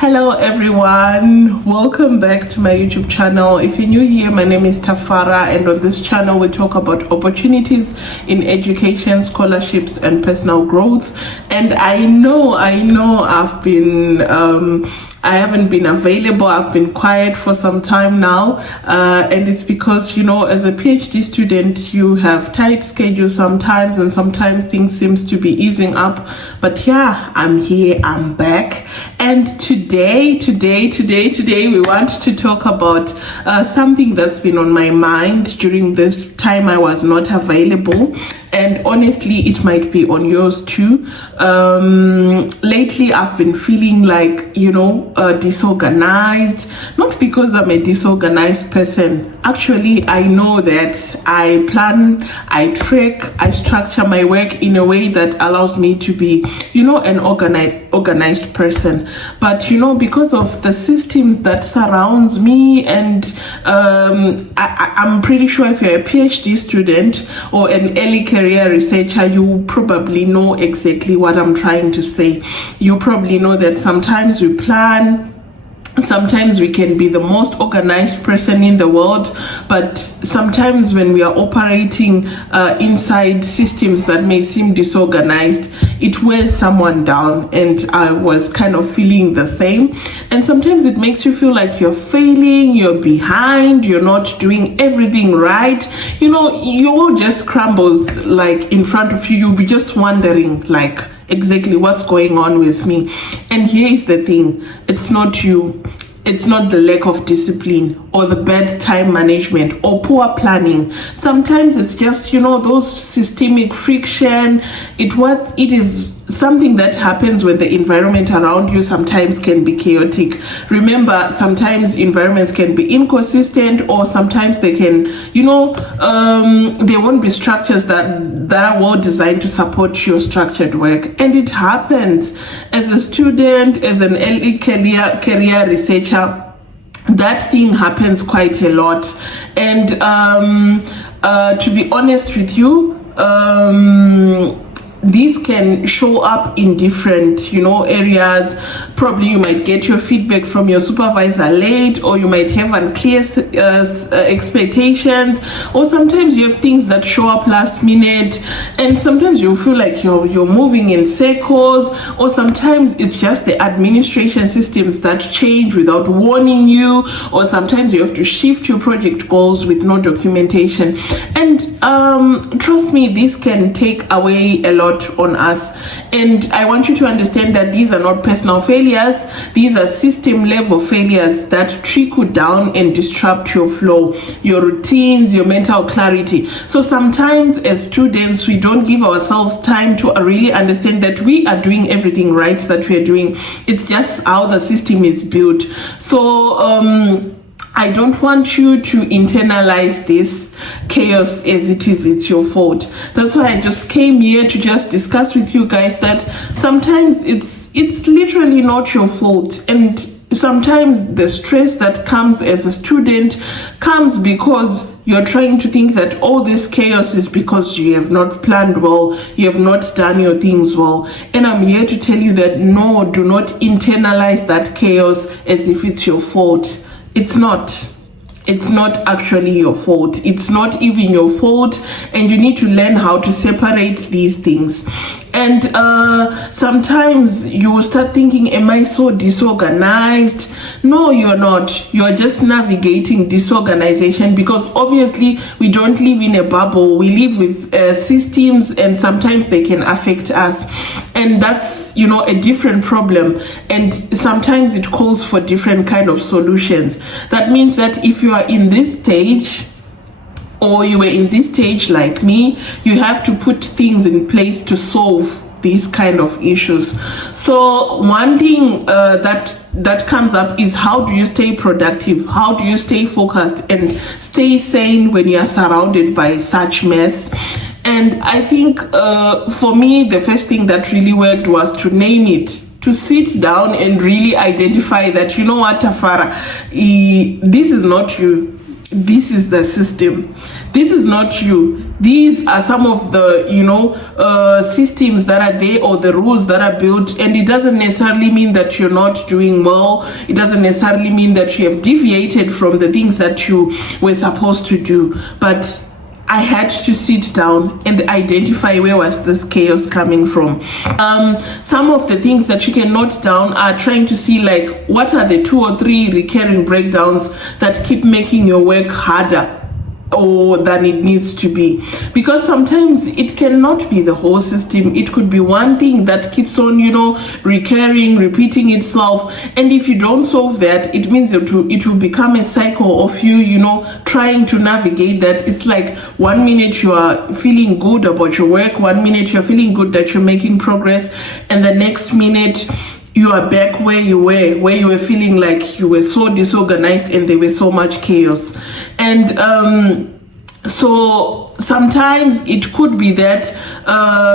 Hello everyone, welcome back to my YouTube channel. If you're new here, my name is Tafara, and on this channel we talk about opportunities in education, scholarships and personal growth. And I know I haven't been available. I've been quiet for some time now, and it's because, as a PhD student, you have tight schedules sometimes, and sometimes things seems to be easing up. But yeah, I'm here, I'm back. And today we want to talk about something that's been on my mind during this time I was not available. And honestly, it might be on yours too. Lately, I've been feeling like, disorganized. Not because I'm a disorganized person. Actually, I know that I plan, I track, I structure my work in a way that allows me to be, an organized person. But, because of the systems that surrounds me, and I'm pretty sure if you're a PhD student or an early career researcher, you probably know exactly what I'm trying to say. You probably know that sometimes we plan, sometimes we can be the most organized person in the world, but sometimes when we are operating inside systems that may seem disorganized, it wears someone down. And I was kind of feeling the same. And sometimes it makes you feel like you're failing, you're behind, you're not doing everything right. Your world just crumbles like in front of you. You'll be just wondering like exactly what's going on with me. And here is the thing, it's not you. It's not the lack of discipline or the bad time management or poor planning. Sometimes it's just, those systemic friction. It is something that happens when the environment around you sometimes can be chaotic. Remember, sometimes environments can be inconsistent, or sometimes they can, there won't be structures that are well designed to support your structured work. And it happens as a student, as an early career researcher. That thing happens quite a lot. And to be honest with you, these can show up in different, areas. Probably you might get your feedback from your supervisor late, or you might have unclear expectations, or sometimes you have things that show up last minute, and sometimes you feel like you're moving in circles, or sometimes it's just the administration systems that change without warning you, or sometimes you have to shift your project goals with no documentation. And trust me, this can take away a lot on us. And I want you to understand that these are not personal failures. These are system level failures that trickle down and disrupt your flow, your routines, your mental clarity. So sometimes as students, we don't give ourselves time to really understand that we are doing everything right that we are doing. It's just how the system is built. So I don't want you to internalize this chaos as it's your fault. That's why I just came here to just discuss with you guys that sometimes it's literally not your fault. And sometimes the stress that comes as a student comes because you're trying to think that all this chaos is because you have not planned well, you have not done your things well. And I'm here to tell you that no, do not internalize that chaos as if it's your fault. It's not. It's not actually your fault. It's not even your fault, and you need to learn how to separate these things. And sometimes you will start thinking, am I so disorganized? No, you're not. You're just navigating disorganization, because obviously we don't live in a bubble. We live with systems, and sometimes they can affect us. And that's, a different problem. And sometimes it calls for different kind of solutions. That means that if you are in this stage, or you were in this stage like me, you have to put things in place to solve these kind of issues. So one thing that comes up is, how do you stay productive? How do you stay focused and stay sane when you are surrounded by such mess? And I think for me, the first thing that really worked was to name it, to sit down and really identify that, Tafara, this is not you. this is the system. This is not you. These are some of the, systems that are there, or the rules that are built. And it doesn't necessarily mean that you're not doing well. It doesn't necessarily mean that you have deviated from the things that you were supposed to do. But I had to sit down and identify where was this chaos coming from. Some of the things that you can note down are trying to see, like, what are the 2 or 3 recurring breakdowns that keep making your work harder or than it needs to be. Because sometimes it cannot be the whole system. It could be one thing that keeps on, recurring, repeating itself. And if you don't solve that, it means it will become a cycle of you, trying to navigate that. It's like 1 minute you are feeling good about your work, 1 minute you're feeling good that you're making progress, and the next minute you are back where you were feeling like you were so disorganized and there was so much chaos. And so sometimes it could be that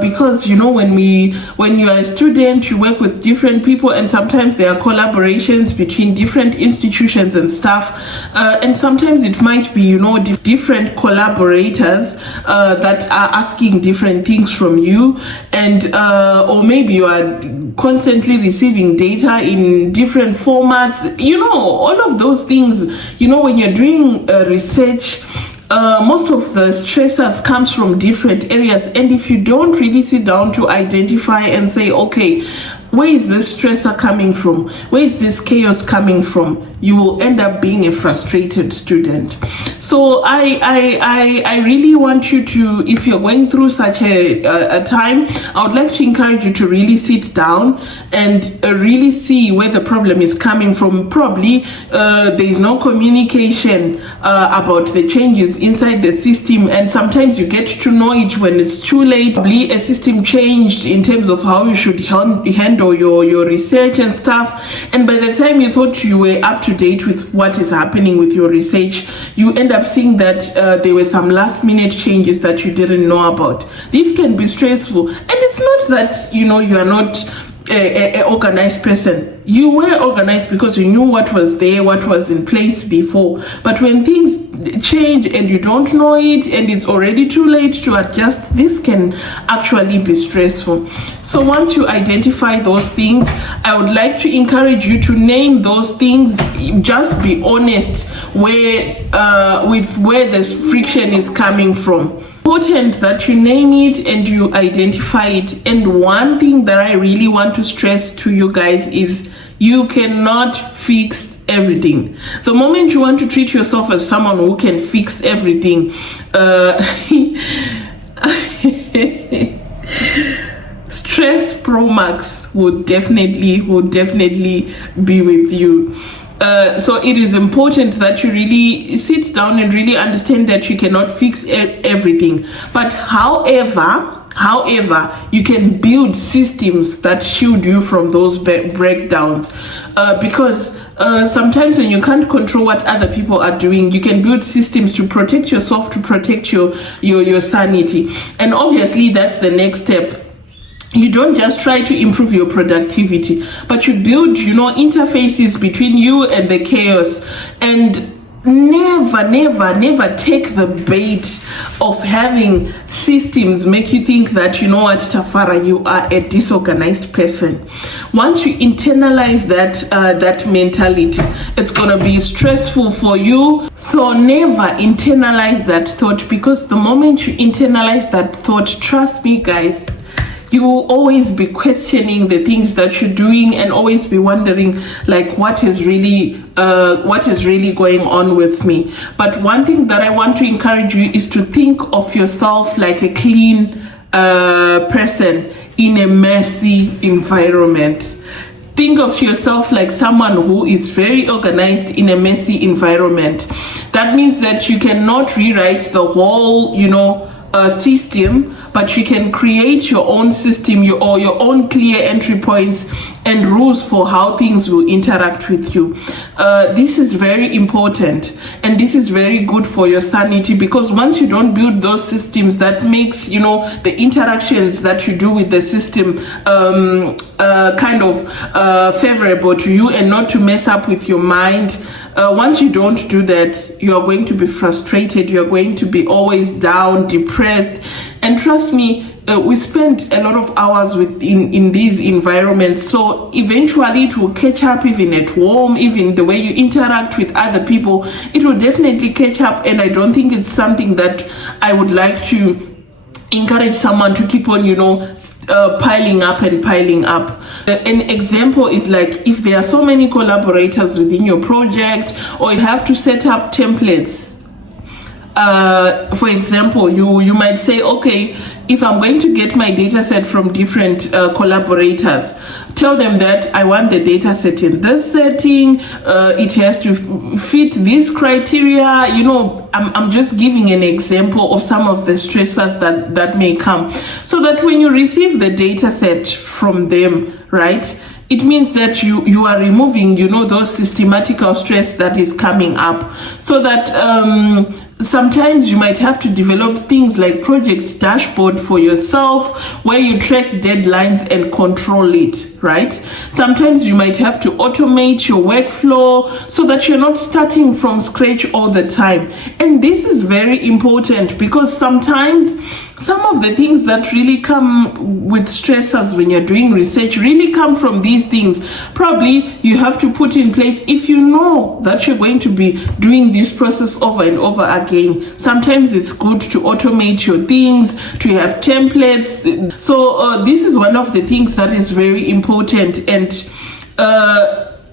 because when you are a student, you work with different people, and sometimes there are collaborations between different institutions and stuff, and sometimes it might be different collaborators that are asking different things from you, and or maybe you are constantly receiving data in different formats, all of those things. When you're doing research, most of the stressors comes from different areas, and if you don't really sit down to identify and say, okay, where is this stressor coming from, where is this chaos coming from, you will end up being a frustrated student. So I really want you to, if you're going through such a time, I would like to encourage you to really sit down and really see where the problem is coming from. Probably there is no communication about the changes inside the system, and sometimes you get to know it when it's too late. Probably a system changed in terms of how you should handle your research and stuff, and by the time you thought you were up to date with what is happening with your research, you end up seeing that there were some last minute changes that you didn't know about. This can be stressful, and it's not that you are not an organized person. You were organized because you knew what was there, what was in place before. But when things change and you don't know it, and it's already too late to adjust, this can actually be stressful. So once you identify those things, I would like to encourage you to name those things. Just be honest with where this friction is coming from. Important that you name it and you identify it. And one thing that I really want to stress to you guys is you cannot fix everything. The moment you want to treat yourself as someone who can fix everything, Stress Pro Max would definitely be with you. So it is important that you really sit down and really understand that you cannot fix everything. But however, you can build systems that shield you from those breakdowns. Because sometimes when you can't control what other people are doing, you can build systems to protect yourself, to protect your sanity. And obviously that's the next step. You don't just try to improve your productivity, but you build, interfaces between you and the chaos. And never take the bait of having systems make you think that, Tafara, you are a disorganized person. Once you internalize that mentality, it's gonna be stressful for you. So never internalize that thought, because the moment you internalize that thought, trust me guys, you will always be questioning the things that you're doing and always be wondering, like, what is really going on with me. But one thing that I want to encourage you is to think of yourself like a clean person in a messy environment. Think of yourself like someone who is very organized in a messy environment. That means that you cannot rewrite the whole, system, but you can create your own system, your own clear entry points and rules for how things will interact with you. This is very important, and this is very good for your sanity, because once you don't build those systems that makes the interactions that you do with the system kind of favorable to you and not to mess up with your mind. Once you don't do that, you are going to be frustrated, you're going to be always down, depressed. And trust me, we spend a lot of hours in these environments, so eventually it will catch up. Even at home, even the way you interact with other people, it will definitely catch up. And I don't think it's something that I would like to encourage someone to keep on piling up and piling up. An example is like, if there are so many collaborators within your project, or you have to set up templates. For example, you might say, okay, if I'm going to get my data set from different collaborators, tell them that I want the data set in this setting, it has to fit this criteria. I'm just giving an example of some of the stressors that may come, so that when you receive the data set from them, right, it means that you are removing those systematical stress that is coming up, so that sometimes you might have to develop things like project dashboard for yourself, where you track deadlines and control it, right? Sometimes you might have to automate your workflow so that you're not starting from scratch all the time. And this is very important, because sometimes some of the things that really come with stressors when you're doing research really come from these things. Probably you have to put in place, if you know that you're going to be doing this process over and over again. Sometimes it's good to automate your things, to have templates. So this is one of the things that is very important. And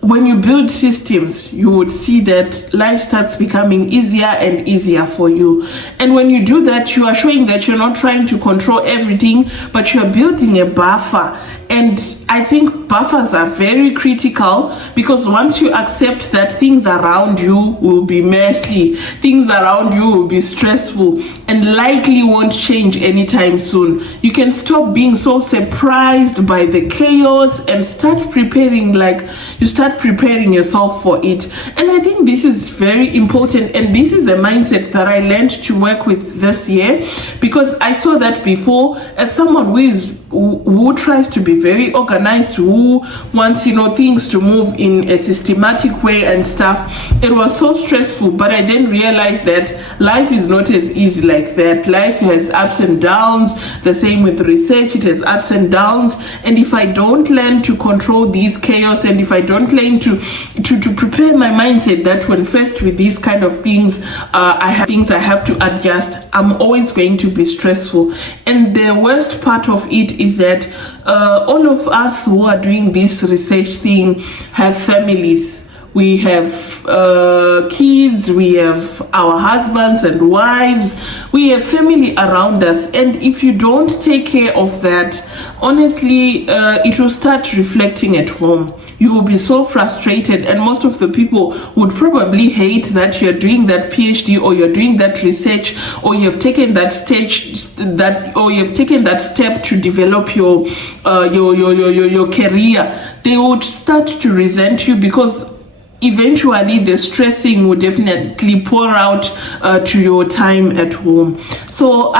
when you build systems, you would see that life starts becoming easier and easier for you. And when you do that, you are showing that you're not trying to control everything, but you're building a buffer. And I think buffers are very critical, because once you accept that things around you will be messy, things around you will be stressful, and likely won't change anytime soon, you can stop being so surprised by the chaos and start preparing yourself for it. And I think this is very important, and this is a mindset that I learned to work with this year, because I saw that before, as someone who tries to be very organized, who wants things to move in a systematic way and stuff. It was so stressful, but I then realized that life is not as easy like that. Life has ups and downs. The same with research, it has ups and downs. And if I don't learn to control these chaos, and if I don't learn to prepare my mindset that when faced with these kind of things, I have to adjust, I'm always going to be stressful. And the worst part of it is that all of us who are doing this research thing have families. We have kids, we have our husbands and wives, we have family around us. And if you don't take care of that, honestly, it will start reflecting at home. You will be so frustrated, and most of the people would probably hate that you're doing that PhD, or you're doing that research, or you have taken that step to develop your career. They would start to resent you, because eventually the stressing will definitely pour out to your time at home. So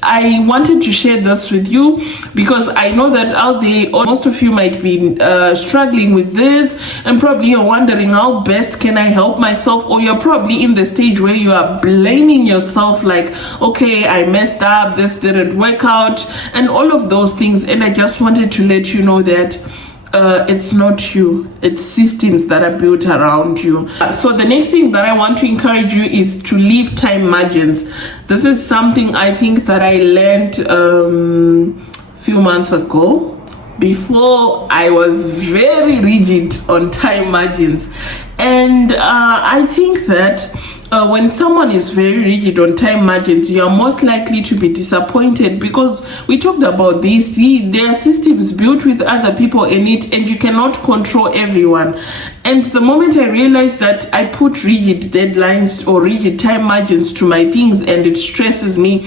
I wanted to share this with you, because I know that out there, most of you might be struggling with this, and probably you're wondering, how best can I help myself? Or you're probably in the stage where you are blaming yourself, like, okay, I messed up, this didn't work out, and all of those things. And I just wanted to let you know that it's not you, it's systems that are built around you. So the next thing that I want to encourage you is to leave time margins. This is something I think that I learned a few months ago. Before, I was very rigid on time margins, and I think that when someone is very rigid on time margins, you are most likely to be disappointed, because we talked about this. There are systems built with other people in it, and you cannot control everyone. And the moment I realized that I put rigid deadlines or rigid time margins to my things and it stresses me,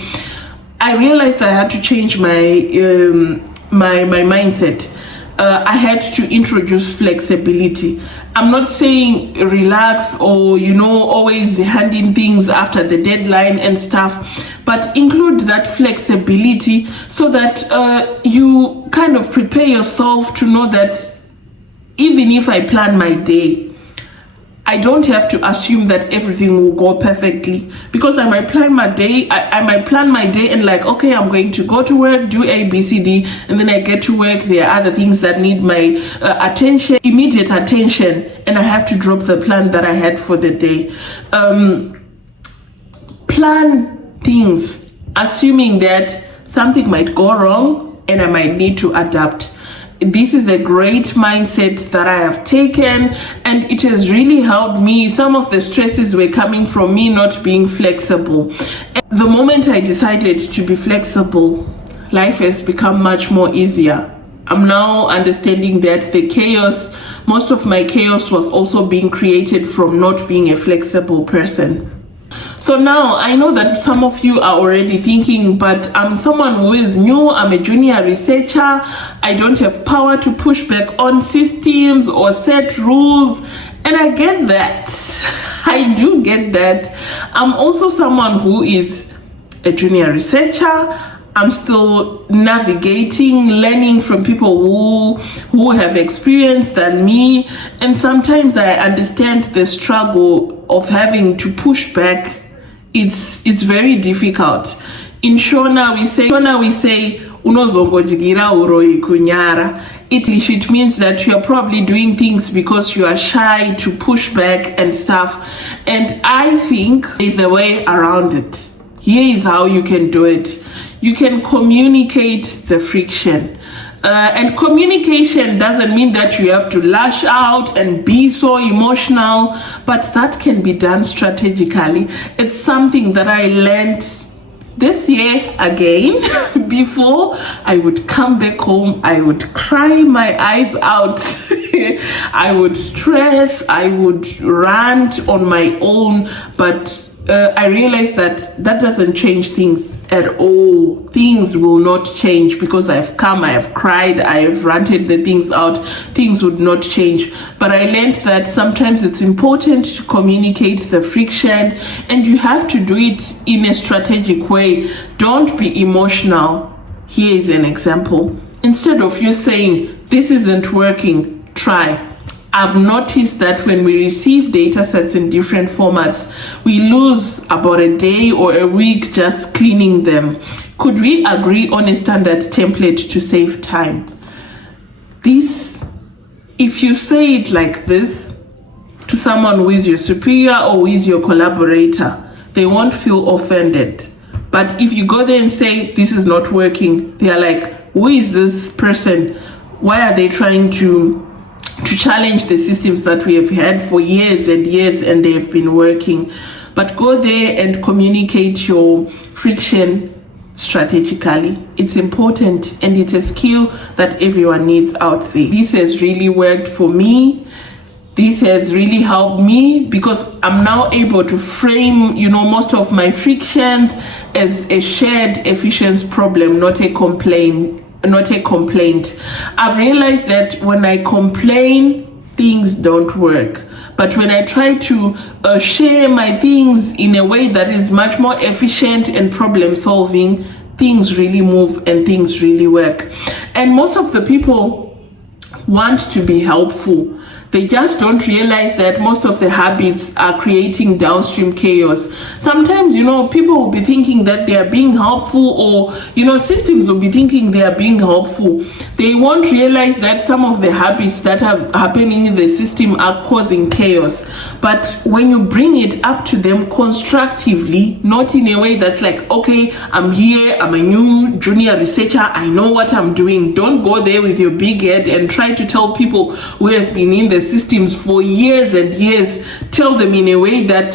I realized I had to change my my mindset. I had to introduce flexibility. I'm not saying relax or, always handing things after the deadline and stuff, but include that flexibility so that you kind of prepare yourself to know that even if I plan my day, I don't have to assume that everything will go perfectly, because I might plan my day. I might plan my day and like, okay, I'm going to go to work, do A, B, C, D, and then I get to work. There are other things that need my attention, immediate attention, and I have to drop the plan that I had for the day. Plan things, assuming that something might go wrong and I might need to adapt. This is a great mindset that I have taken, and it has really helped me. Some of the stresses were coming from me not being flexible. And the moment I decided to be flexible, life has become much more easier. I'm now understanding that the chaos, most of my chaos was also being created from not being a flexible person. So now I know that some of you are already thinking, but I'm someone who is new, I'm a junior researcher, I don't have power to push back on systems or set rules. And I get that. I do get that. I'm also someone who is a junior researcher. I'm still navigating, learning from people who have experience than me. And sometimes I understand the struggle of having to push back. It's very difficult. In Shona we say unozongojigira uroi kunyara. It means that you're probably doing things because you are shy to push back and stuff. And I think there's a way around it. Here is how you can do it. You can communicate the friction. And communication doesn't mean that you have to lash out and be so emotional, but that can be done strategically. It's something that I learned this year again. Before, I would come back home, I would cry my eyes out. I would stress, I would rant on my own, but I realized that doesn't change things at all. Things will not change because I've come, I have cried, I have ranted the things out. Things would not change. But I learned that sometimes it's important to communicate the friction, and you have to do it in a strategic way. Don't be emotional. Here is an example. Instead of you saying, this isn't working, try. I've noticed that when we receive data sets in different formats, we lose about a day or a week just cleaning them. Could we agree on a standard template to save time? This, if you say it like this to someone who is your superior or who is your collaborator, they won't feel offended. But if you go there and say, this is not working, they are like, who is this person? Why are they trying to challenge the systems that we have had for years and years and they have been working? But go there and communicate your friction strategically. It's important, and it's a skill that everyone needs out there. This has really worked for me. This has really helped me because I'm now able to frame, most of my frictions as a shared efficiency problem, not a complaint. I've realized that when I complain, things don't work. But when I try to share my things in a way that is much more efficient and problem solving, things really move and things really work. And most of the people want to be helpful. They just don't realize that most of the habits are creating downstream chaos. Sometimes, people will be thinking that they are being helpful, or, systems will be thinking they are being helpful. They won't realize that some of the habits that are happening in the system are causing chaos. But when you bring it up to them constructively, not in a way that's like, okay, I'm here, I'm a new junior researcher, I know what I'm doing. Don't go there with your big head and try to tell people who have been in the systems for years and years, tell them in a way that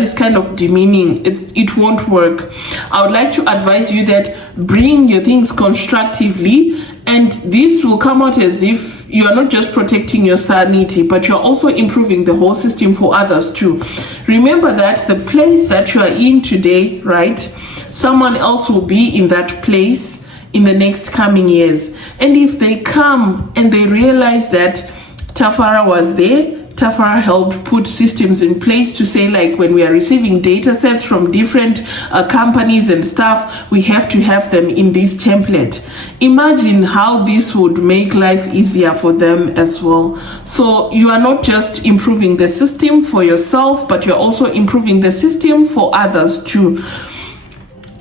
is kind of demeaning. It won't work. I would like to advise you that bring your things constructively, and this will come out as if you are not just protecting your sanity, but you're also improving the whole system for others too. Remember that the place that you are in today, right? Someone else will be in that place in the next coming years. And if they come and they realize that Tafara was there, Tafara helped put systems in place to say, like, when we are receiving data sets from different companies and stuff, we have to have them in this template. Imagine how this would make life easier for them as well. So you are not just improving the system for yourself, but you're also improving the system for others too.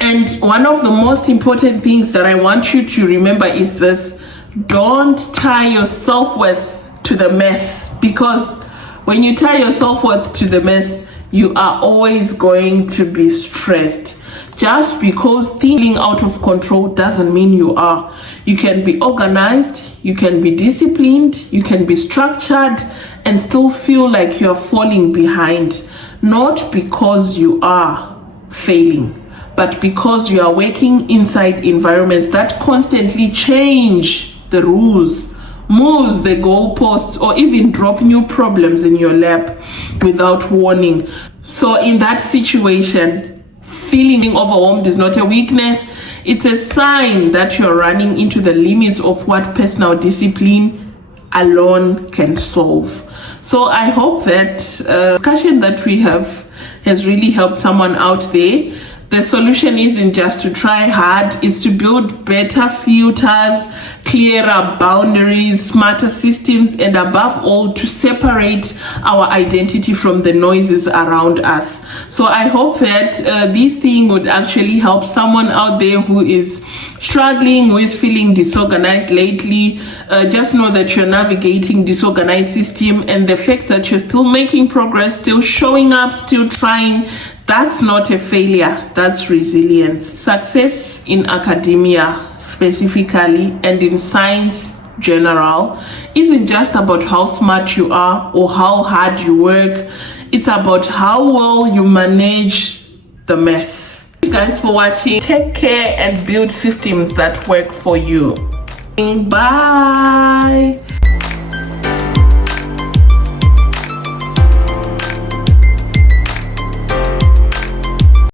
And one of the most important things that I want you to remember is this: don't tie your self-worth to the mess, because when you tie your self-worth to the mess, you are always going to be stressed. Just because feeling out of control doesn't mean you are. You can be organized, you can be disciplined, you can be structured, and still feel like you're falling behind. Not because you are failing, but because you are working inside environments that constantly change the rules, moves the goalposts, or even drop new problems in your lap without warning. So in that situation, feeling overwhelmed is not a weakness. It's a sign that you're running into the limits of what personal discipline alone can solve. So I hope that discussion that we have has really helped someone out there. The solution isn't just to try hard, it's to build better filters, clearer boundaries, smarter systems, and above all, to separate our identity from the noises around us. So I hope that this thing would actually help someone out there who is struggling, who is feeling disorganized lately. Just know that you're navigating disorganized system, and the fact that you're still making progress, still showing up, still trying, that's not a failure, that's resilience. Success in academia specifically, and in science general, isn't just about how smart you are or how hard you work. It's about how well you manage the mess. Thank you guys for watching. Take care and build systems that work for you. Bye.